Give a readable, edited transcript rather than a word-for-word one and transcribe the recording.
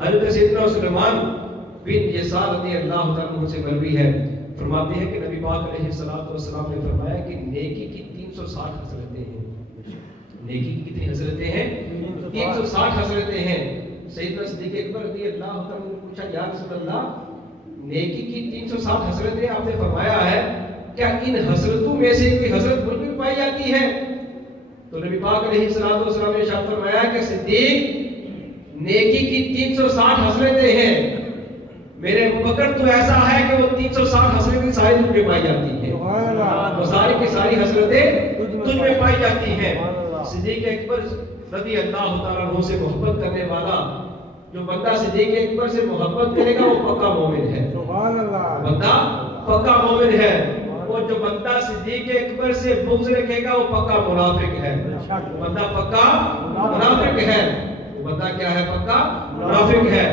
حضرت سیدنا سلیمان بن یسار رضی اللہ تعالیٰ عنہ سے مروی ہے، فرماتے ہیں کہ نبی پاک علیہ السلام نے فرمایا کہ نیکی کی 360 حسرتیں ہیں۔ نیکی کی کتنی حسرتیں ہیں؟ 360 حسرتیں ہیں۔ سیدنا صدیق اکبر رضی اللہ تعالیٰ عنہ نے پوچھا یا رسول اللہ نیکی کی 360 حسرتیں آپ نے فرمایا ہے، کیا ان حسرتوں میں سے کوئی حسرت مجھ میں پائی جاتی ہے؟ تو نبی پاک علیہ السلام نے ارشاد فرمایا کہ صدیق نیکی کی 360 حسرتیں ہیں، میرے ابوبکر تو ایسا ہے کہ وہ 360 حسرتیں ساری تجھ میں پائی جاتی ہیں، وہ ساری کی ساری حسرتیں تجھ میں پائی جاتی ہیں۔ صدیق اکبر رضی اللہ تعالیٰ عنہ سے محبت کرنے والا جو بندہ صدیق اکبر سے محبت کرے گا وہ پکا مومن ہے، بندہ پکا مومن ہے۔ وہ جو بندہ صدیق اکبر سے بغض رکھے گا وہ پکا منافق ہے، بندہ پکا منافق ہے، بندہ کیا ہے؟ پکا منافق ہے۔